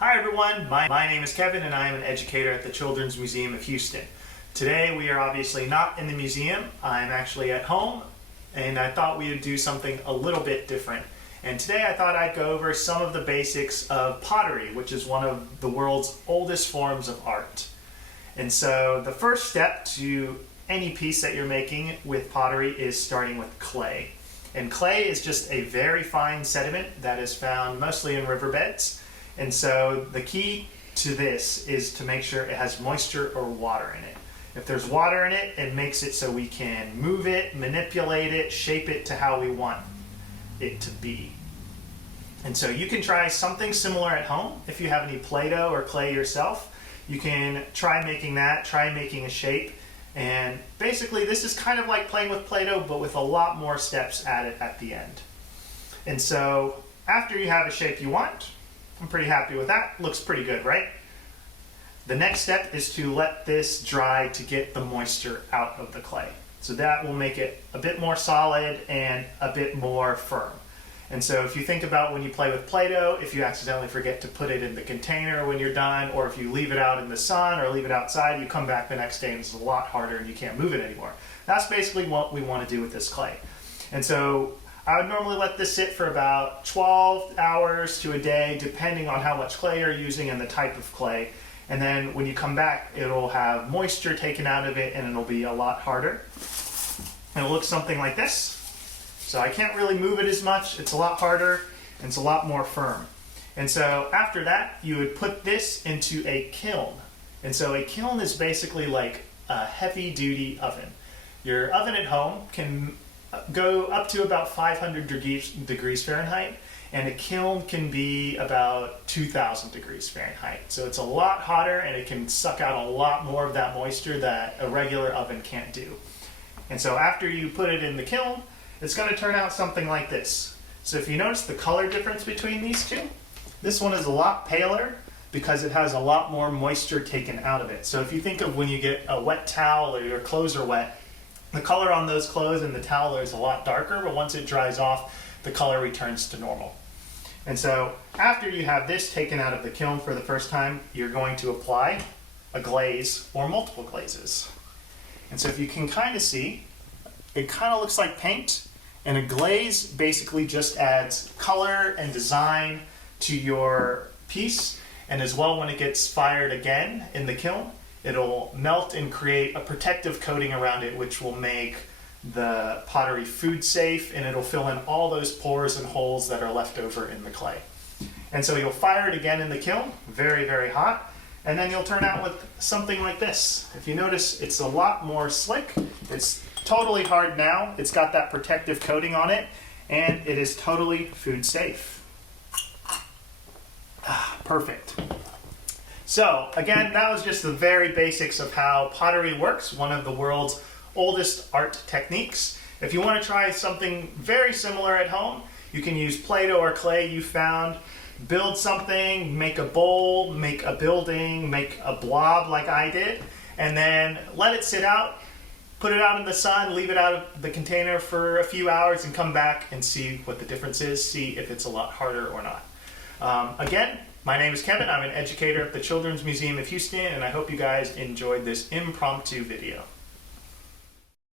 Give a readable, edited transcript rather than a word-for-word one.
Hi everyone, my name is Kevin and I am an educator at the Children's Museum of Houston. Today we are obviously not in the museum, I'm actually at home, and I thought we would do something a little bit different. And today I thought I'd go over some of the basics of pottery, which is one of the world's oldest forms of art. And so the first step to any piece that you're making with pottery is starting with clay. And clay is just a very fine sediment that is found mostly in riverbeds. And so the key to this is to make sure it has moisture or water in it. If there's water in it, it makes it so we can move it, manipulate it, shape it to how we want it to be. And so you can try something similar at home. If you have any Play-Doh or clay yourself, you can try making that, try making a shape. And basically this is kind of like playing with Play-Doh, but with a lot more steps added at the end. And so after you have a shape you want, I'm pretty happy with that. Looks pretty good, right? The next step is to let this dry to get the moisture out of the clay. So that will make it a bit more solid and a bit more firm. And so if you think about when you play with Play-Doh, if you accidentally forget to put it in the container when you're done, or if you leave it out in the sun or leave it outside, you come back the next day and it's a lot harder and you can't move it anymore. That's basically what we want to do with this clay. And so I would normally let this sit for about 12 hours to a day, depending on how much clay you're using and the type of clay. And then when you come back, it'll have moisture taken out of it and it'll be a lot harder. And it'll look something like this. So I can't really move it as much. It's a lot harder and it's a lot more firm. And so after that, you would put this into a kiln. And so a kiln is basically like a heavy-duty oven. Your oven at home can go up to about 500 degrees Fahrenheit, and a kiln can be about 2,000 degrees Fahrenheit. So it's a lot hotter and it can suck out a lot more of that moisture that a regular oven can't do. And so after you put it in the kiln, it's going to turn out something like this. So if you notice the color difference between these two, this one is a lot paler because it has a lot more moisture taken out of it. So if you think of when you get a wet towel or your clothes are wet, the color on those clothes and the towel is a lot darker, but once it dries off, the color returns to normal. And so after you have this taken out of the kiln for the first time, you're going to apply a glaze or multiple glazes. And so if you can kind of see, it kind of looks like paint, and a glaze basically just adds color and design to your piece. And as well, when it gets fired again in the kiln, it'll melt and create a protective coating around it, which will make the pottery food safe, and it'll fill in all those pores and holes that are left over in the clay. And so you'll fire it again in the kiln, very, very hot, and then you'll turn out with something like this. If you notice, it's a lot more slick. It's totally hard now. It's got that protective coating on it, and it is totally food safe. Perfect. So again, that was just the very basics of how pottery works, one of the world's oldest art techniques. If you want to try something very similar at home, you can use Play-Doh or clay you found, build something, make a bowl, make a building, make a blob like I did, and then let it sit out, put it out in the sun, leave it out of the container for a few hours and come back and see what the difference is, see if it's a lot harder or not. Again, my name is Kevin. I'm an educator at the Children's Museum of Houston, and I hope you guys enjoyed this impromptu video.